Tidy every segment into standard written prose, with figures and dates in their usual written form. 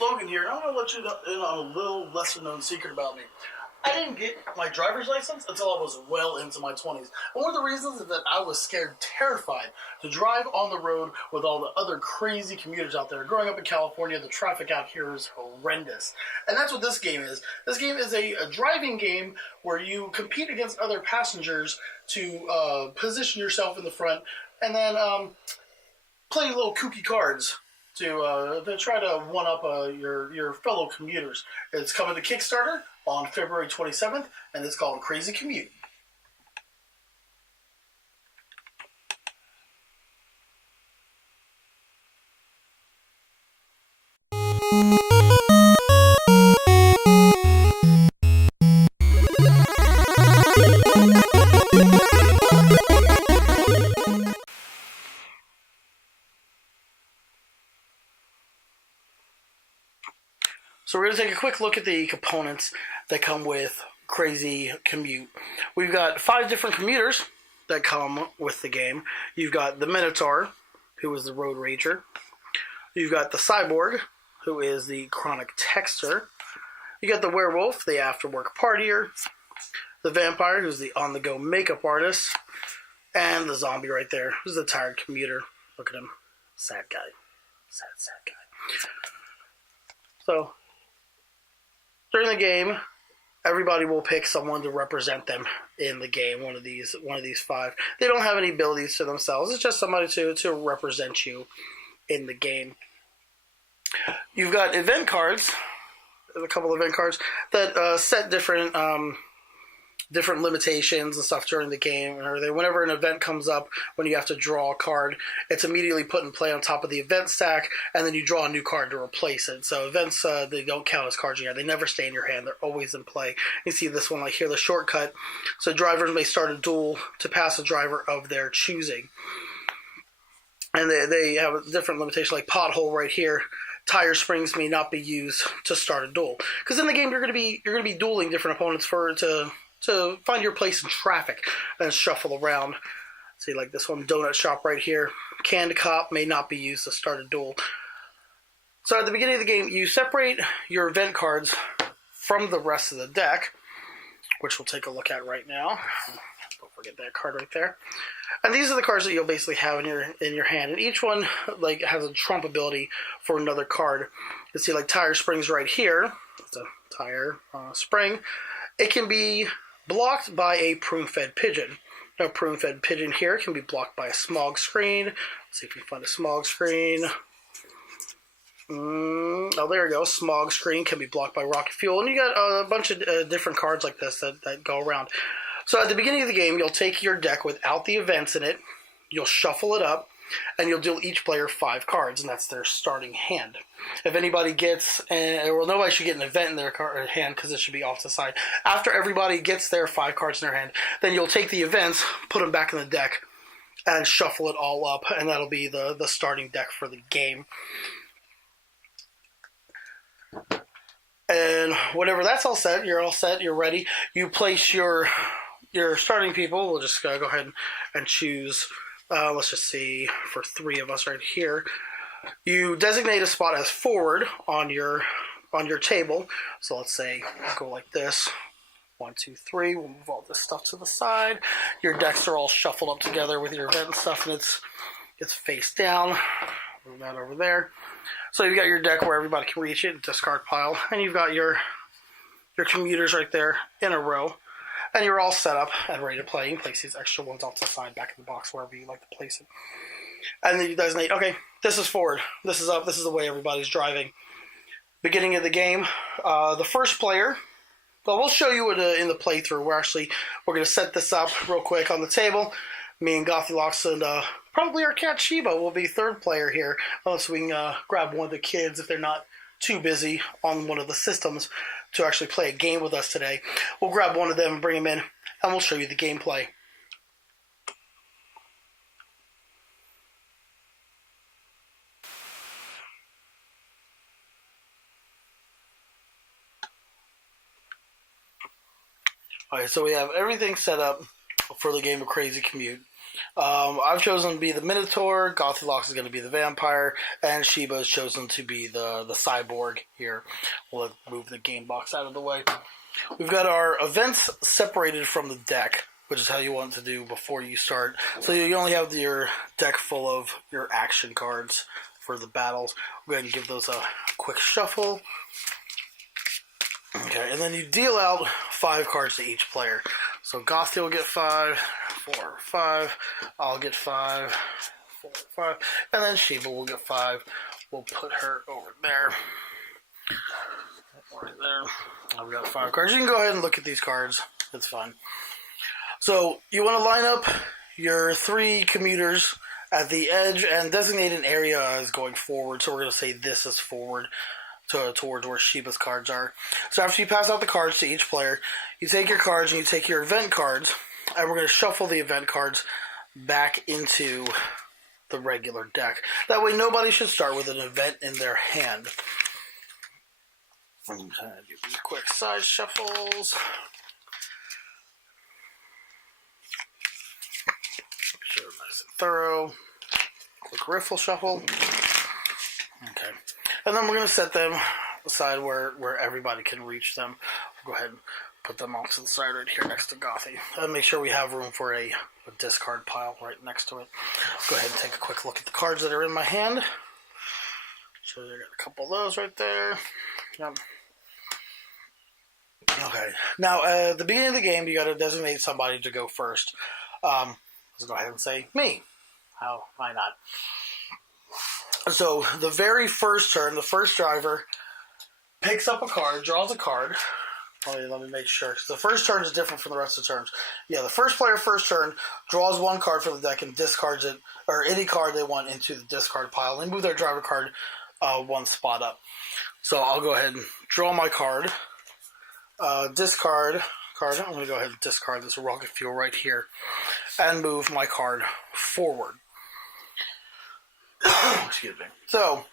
Logan here, and I'm going to let you in on a little lesser-known secret about me. I didn't get my driver's license until I was well into my 20s. And one of the reasons is that I was scared, terrified, to drive on the road with all the other crazy commuters out there. Growing up in California, the traffic out here is horrendous. And that's what this game is. This game is a driving game where you compete against other passengers to position yourself in the front, and then play little kooky cards to try to one-up your fellow commuters. It's coming to Kickstarter on February 27th, and it's called Crazy Commute. So we're going to take a quick look at the components that come with Crazy Commute. We've got 5 different commuters that come with the game. You've got the Minotaur, who is the Road Rager. You've got the Cyborg, who is the Chronic Texter. You got the Werewolf, the Afterwork Partier. The Vampire, who's the on-the-go makeup artist. And the Zombie right there, who's the tired commuter. Look at him. Sad guy. Sad guy. So during the game, everybody will pick someone to represent them in the game. One of these 5. They don't have any abilities to themselves. It's just somebody to represent you in the game. You've got event cards. There's a couple of event cards that set different limitations and stuff during the game. Or whenever an event comes up, when you have to draw a card, it's immediately put in play on top of the event stack, and then you draw a new card to replace it. So events, they don't count as cards in your hand. They never stay in your hand. They're always in play. You see this one, like here, the shortcut. So drivers may start a duel to pass a driver of their choosing. And they have a different limitation, like pothole right here. Tire springs may not be used to start a duel. Because in the game, you're going to be dueling different opponents to find your place in traffic and shuffle around. See, like this one, donut shop right here. Canned cop may not be used to start a duel. So at the beginning of the game, you separate your event cards from the rest of the deck, which we'll take a look at right now. Don't forget that card right there. And these are the cards that you'll basically have in your hand. And each one like has a trump ability for another card. You see, like tire springs right here. It's a tire spring. It can be blocked by a prune-fed pigeon. Now, prune-fed pigeon here can be blocked by a smog screen. Let's see if we can find a smog screen. Oh, there we go. Smog screen can be blocked by rocket fuel. And you got a bunch of different cards like this that go around. So at the beginning of the game, you'll take your deck without the events in it. You'll shuffle it up, and you'll deal each player 5 cards, and that's their starting hand. If anybody gets, nobody should get an event in their hand because it should be off to the side. After everybody gets their 5 cards in their hand, then you'll take the events, put them back in the deck, and shuffle it all up, and that'll be the starting deck for the game. And whenever that's all set, you're ready. You place your starting people. We'll just go ahead and choose. Let's just see, for 3 of us right here. You designate a spot as forward on your table. So let's say go like this. 1, 2, 3. We'll move all this stuff to the side. Your decks are all shuffled up together with your event and stuff, and it's face down. Move that over there. So you've got your deck where everybody can reach it, discard pile, and you've got your commuters right there in a row. And you're all set up and ready to play. You can place these extra ones off to the side, back in the box, wherever you like to place it. And then you designate, okay, this is forward, this is up, this is the way everybody's driving. Beginning of the game, the first player, well, we'll show you in the playthrough. We're going to set this up real quick on the table. Me and GothyLox and probably our cat Sheba will be 3rd player here, unless we can grab one of the kids if they're not too busy on one of the systems to actually play a game with us today. We'll grab one of them and bring them in, and we'll show you the gameplay. Alright, so we have everything set up for the game of Crazy Commute. I've chosen to be the Minotaur, GothyLox is going to be the Vampire, and Sheba is chosen to be the Cyborg here. We'll move the game box out of the way. We've got our events separated from the deck, which is how you want to do before you start. So you only have your deck full of your action cards for the battles. We'll go ahead and give those a quick shuffle. Okay, and then you deal out 5 cards to each player. So Gothy will get 5, 4, 5. I'll get 5, 4, 5. And then Sheba will get 5. We'll put her over there. Right there. I've got 5 cards. You can go ahead and look at these cards. It's fine. So you want to line up your 3 commuters at the edge and designate an area as going forward. So we're going to say this is forward towards where Sheba's cards are. So after you pass out the cards to each player, you take your cards and you take your event cards, and we're going to shuffle the event cards back into the regular deck. That way nobody should start with an event in their hand. I'm going to do these quick side shuffles. Sure, nice and thorough. Quick riffle shuffle. Okay. And then we're going to set them aside where everybody can reach them. We'll go ahead and put them off to the side right here next to Gothy. And make sure we have room for a discard pile right next to it. Go ahead and take a quick look at the cards that are in my hand. So I got a couple of those right there. Yep. Okay. Now, at the beginning of the game, you got to designate somebody to go first. Let's go ahead and say me. How? Why not? So, the very first turn, the first driver picks up a card, draws a card. Let me make sure. The first turn is different from the rest of the turns. Yeah, the first player first turn draws 1 card from the deck and discards it, or any card they want, into the discard pile. They move their driver card 1 spot up. So, I'll go ahead and draw my card. Discard card. I'm going to go ahead and discard this rocket fuel right here and move my card forward. Excuse me. So,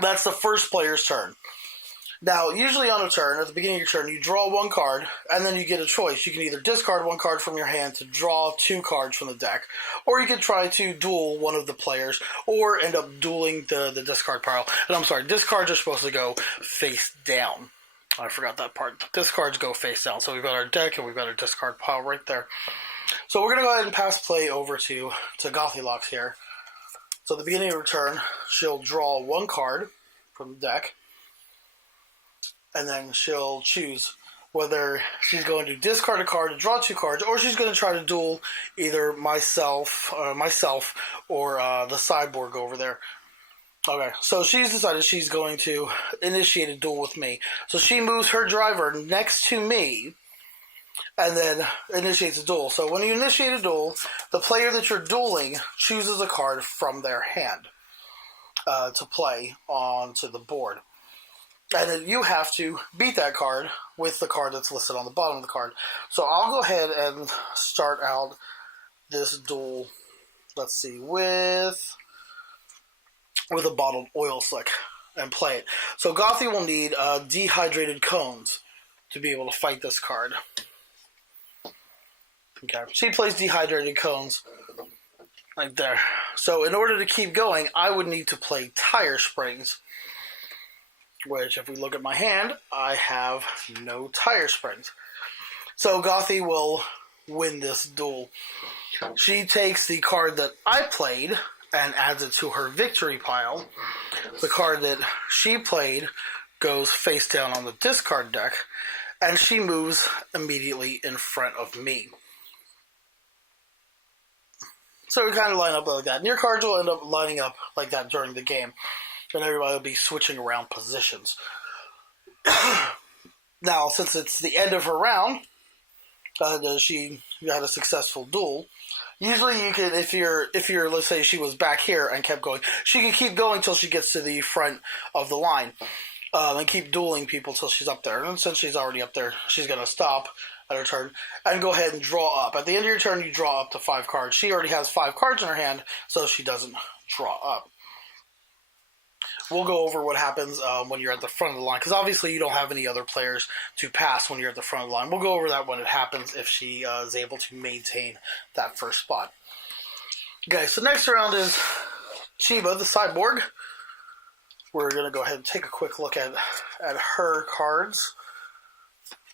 that's the first player's turn. Now, usually on a turn, at the beginning of your turn, you draw 1 card, and then you get a choice. You can either discard 1 card from your hand to draw 2 cards from the deck, or you can try to duel one of the players, or end up dueling the discard pile. And I'm sorry, discards are supposed to go face down. I forgot that part. Discards go face down. So we've got our deck, and we've got our discard pile right there. So we're going to go ahead and pass play over to GothyLox here. So at the beginning of her turn, she'll draw 1 card from the deck, and then she'll choose whether she's going to discard a card to draw 2 cards, or she's going to try to duel either myself or the cyborg over there. Okay, so she's decided she's going to initiate a duel with me. So she moves her driver next to me, and then initiates a duel. So when you initiate a duel, the player that you're dueling chooses a card from their hand to play onto the board. And then you have to beat that card with the card that's listed on the bottom of the card. So I'll go ahead and start out this duel, let's see, with a bottled oil slick and play it. So Gothy will need dehydrated cones to be able to fight this card. Okay, she plays dehydrated cones right there. So in order to keep going, I would need to play tire springs, which if we look at my hand, I have no tire springs. So Gothy will win this duel. She takes the card that I played and adds it to her victory pile. The card that she played goes face down on the discard deck, and she moves immediately in front of me. So we kind of line up like that. And your cards will end up lining up like that during the game. And everybody will be switching around positions. Now, since it's the end of her round, she had a successful duel. Usually you could, if you're, let's say she was back here and kept going, she could keep going till she gets to the front of the line. And keep dueling people till she's up there. And since she's already up there, she's going to stop at her turn and go ahead and draw up. At the end of your turn, you draw up to 5 cards. She already has 5 cards in her hand, so she doesn't draw up. We'll go over what happens when you're at the front of the line, because obviously you don't have any other players to pass when you're at the front of the line. We'll go over that when it happens if she is able to maintain that first spot. Okay, so next round is Sheba the cyborg. We're going to go ahead and take a quick look at her cards.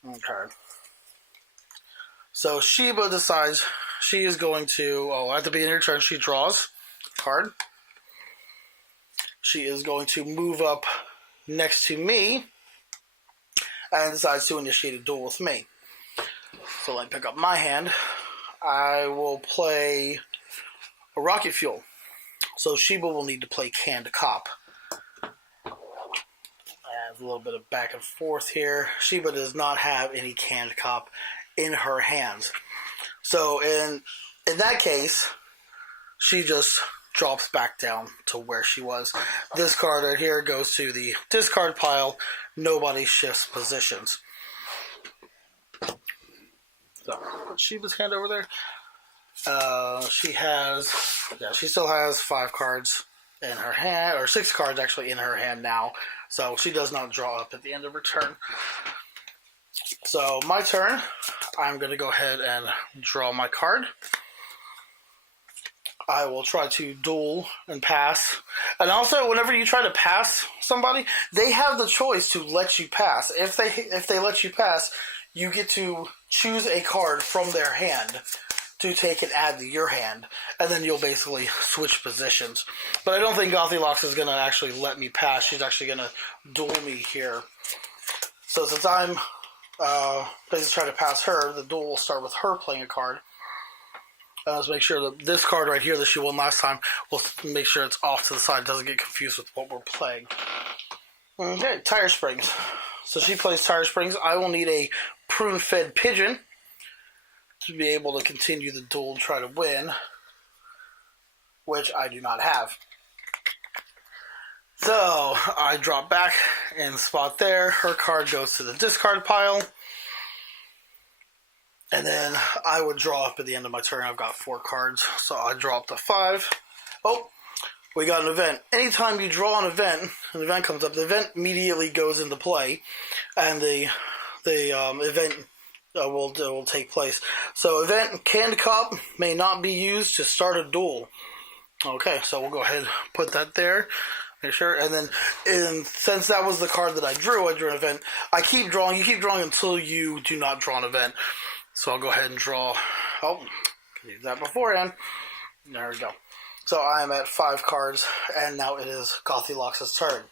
Okay. So Sheba decides she is going to, at the beginning of her turn, she draws a card. She is going to move up next to me and decides to initiate a duel with me. So let me pick up my hand. I will play a rocket fuel. So Sheba will need to play canned cop. A little bit of back and forth here. Sheba does not have any canned cop in her hands. So in that case, she just drops back down to where she was. This card right here goes to the discard pile. Nobody shifts positions. So put Sheba's hand over there. She still has 5 cards in her hand, or 6 cards actually in her hand now. So she does not draw up at the end of her turn. So my turn, I'm going to go ahead and draw my card. I will try to duel and pass. And also, whenever you try to pass somebody, they have the choice to let you pass. If they let you pass, you get to choose a card from their hand to take and add to your hand, and then you'll basically switch positions. But I don't think GothyLox is going to actually let me pass. She's actually going to duel me here. So since I'm basically trying to pass her, the duel will start with her playing a card. Let's make sure that this card right here that she won last time, we'll make sure it's off to the side. It doesn't get confused with what we're playing. Okay, tire springs. So she plays tire springs. I will need a prune-fed pigeon to be able to continue the duel and try to win, which I do not have. So I drop back in the spot there. Her card goes to the discard pile. And then I would draw up at the end of my turn. I've got 4 cards, so I draw up to 5. Oh, we got an event. Anytime you draw an event comes up, the event immediately goes into play, and the event will take place. So event canned cop may not be used to start a duel. Okay, so we'll go ahead and put that there. Make sure. And then, since that was the card that I drew an event. I keep drawing. You keep drawing until you do not draw an event. So I'll go ahead and draw. Oh, can use that beforehand. There we go. So I am at 5 cards, and now it is GothyLox's turn.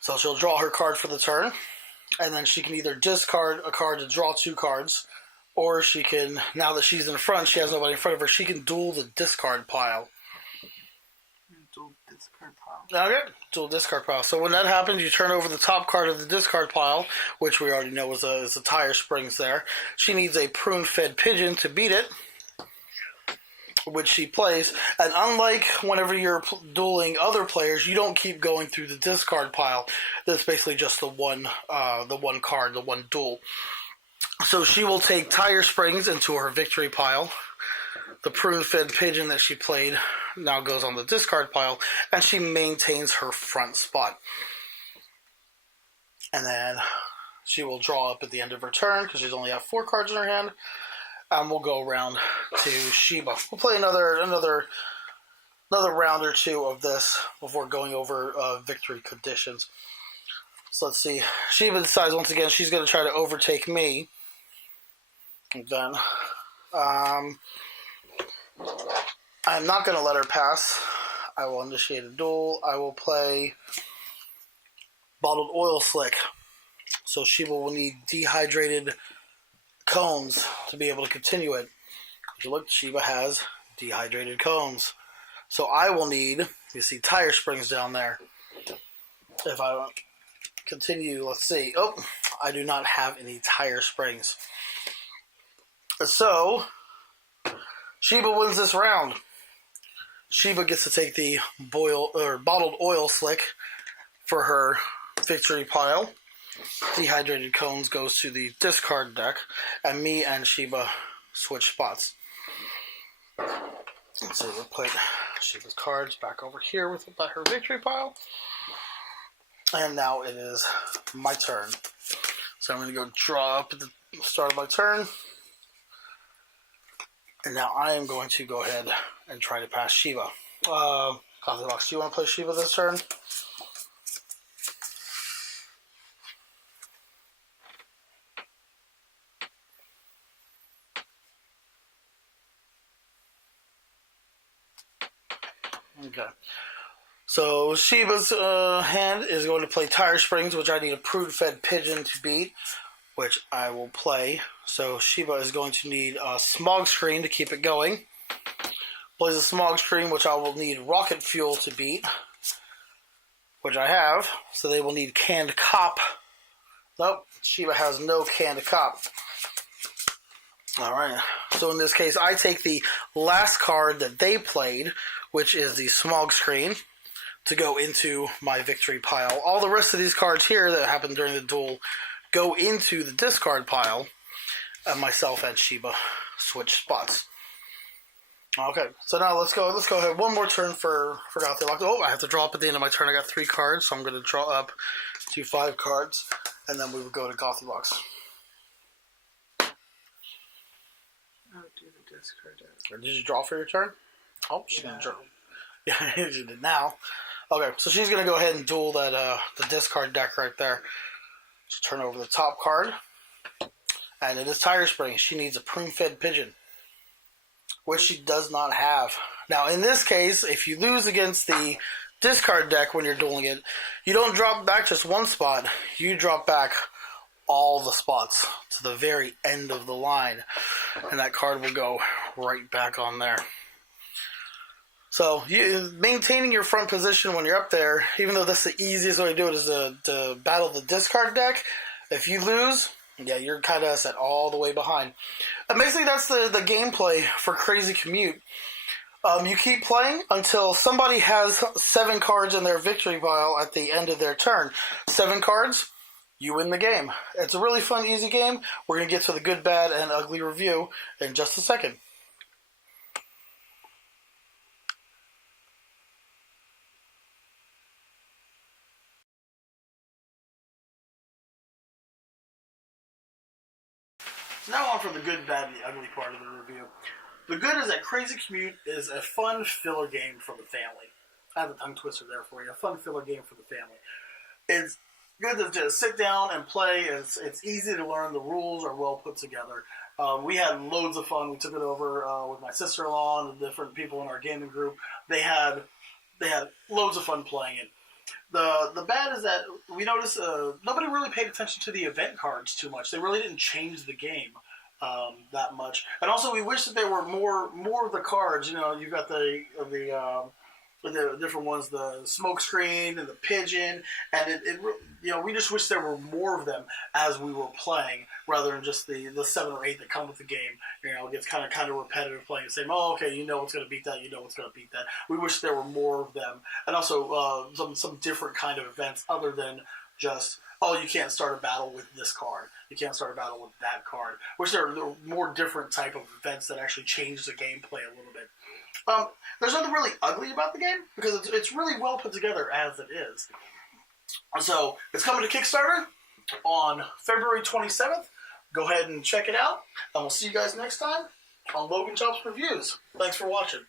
So she'll draw her card for the turn, and then she can either discard a card to draw 2 cards, or she can, now that she's in front, she has nobody in front of her, she can duel the discard pile. Dual discard pile. Okay, dual discard pile. So when that happens, you turn over the top card of the discard pile, which we already know is a tire springs there. She needs a prune-fed pigeon to beat it, which she plays. And unlike whenever you're dueling other players, you don't keep going through the discard pile. That's basically just the one card, the one duel. So she will take tire springs into her victory pile. The prune-fed pigeon that she played now goes on the discard pile, and she maintains her front spot. And then she will draw up at the end of her turn, because she's only got 4 cards in her hand, and we'll go around to Sheba. We'll play another round or 2 of this before going over victory conditions. So let's see. Sheba decides once again she's going to try to overtake me. And then I'm not going to let her pass. I will initiate a duel. I will play Bottled Oil Slick. So Sheba will need dehydrated cones to be able to continue it. If you look, Sheba has dehydrated cones. So I will need, you see tire springs down there. If I continue, let's see. Oh, I do not have any tire springs. So Sheba wins this round. Sheba gets to take the bottled oil slick for her victory pile. Dehydrated cones goes to the discard deck, and me and Sheba switch spots. So we'll put Sheba's cards back over here with her victory pile. And now it is my turn. So I'm going to go draw up at the start of my turn. And now I am going to go ahead and try to pass Sheba. GothyLox, do you want to play Sheba this turn? Okay. So Sheba's hand is going to play Tire Springs, which I need a Prude-Fed Pigeon to beat, which I will play. So Sheba is going to need a Smog Screen to keep it going. Plays a Smog Screen, which I will need Rocket Fuel to beat, which I have. So they will need Canned Cop. Nope, Sheba has no Canned Cop. Alright, so in this case, I take the last card that they played, which is the Smog Screen, to go into my victory pile. All the rest of these cards here that happened during the duel go into the discard pile, and myself and Sheba switch spots. Okay, so now let's go ahead. One more turn for GothyLox. Oh, I have to draw up at the end of my turn. I got 3 cards, so I'm going to draw up to 5 cards, and then we will go to GothyLox. I'll do the discard deck. Did you draw for your turn? Oh, she didn't draw. Yeah, she did now. Okay, so she's going to go ahead and duel that the discard deck right there. Just turn over the top card. And it is Tire Spring. She needs a Prune-Fed Pigeon, which she does not have. Now, in this case, if you lose against the discard deck when you're dueling it, you don't drop back just one spot. You drop back all the spots to the very end of the line. And that card will go right back on there. So, maintaining your front position when you're up there, even though that's the easiest way to do it is to battle the discard deck, if you lose, yeah, you're kind of set all the way behind. Basically, that's the gameplay for Crazy Commute. You keep playing until somebody has 7 cards in their victory pile at the end of their turn. 7 cards, you win the game. It's a really fun, easy game. We're going to get to the good, bad, and ugly review in just a second. Now on for the good, bad, and the ugly part of the review. The good is that Crazy Commute is a fun filler game for the family. I have a tongue twister there for you. A fun filler game for the family. It's good to just sit down and play. It's easy to learn. The rules are well put together. We had loads of fun. We took it over with my sister-in-law and the different people in our gaming group. They had loads of fun playing it. The bad is that we noticed nobody really paid attention to the event cards too much. They really didn't change the game that much. And also, we wish that there were more of the cards. You know, you've got the different ones, the smoke screen and the pigeon, and we just wish there were more of them as we were playing, rather than just the 7 or 8 that come with the game. You know, it gets kind of repetitive playing the same. Oh, okay, you know what's going to beat that. You know what's going to beat that. We wish there were more of them, and also some different kind of events other than just, oh, you can't start a battle with this card. You can't start a battle with that card. Wish there were more different type of events that actually change the gameplay a little bit. There's nothing really ugly about the game because it's really well put together as it is. So it's coming to Kickstarter on February 27th. Go ahead and check it out, and we'll see you guys next time on Logan Chops Reviews. Thanks for watching.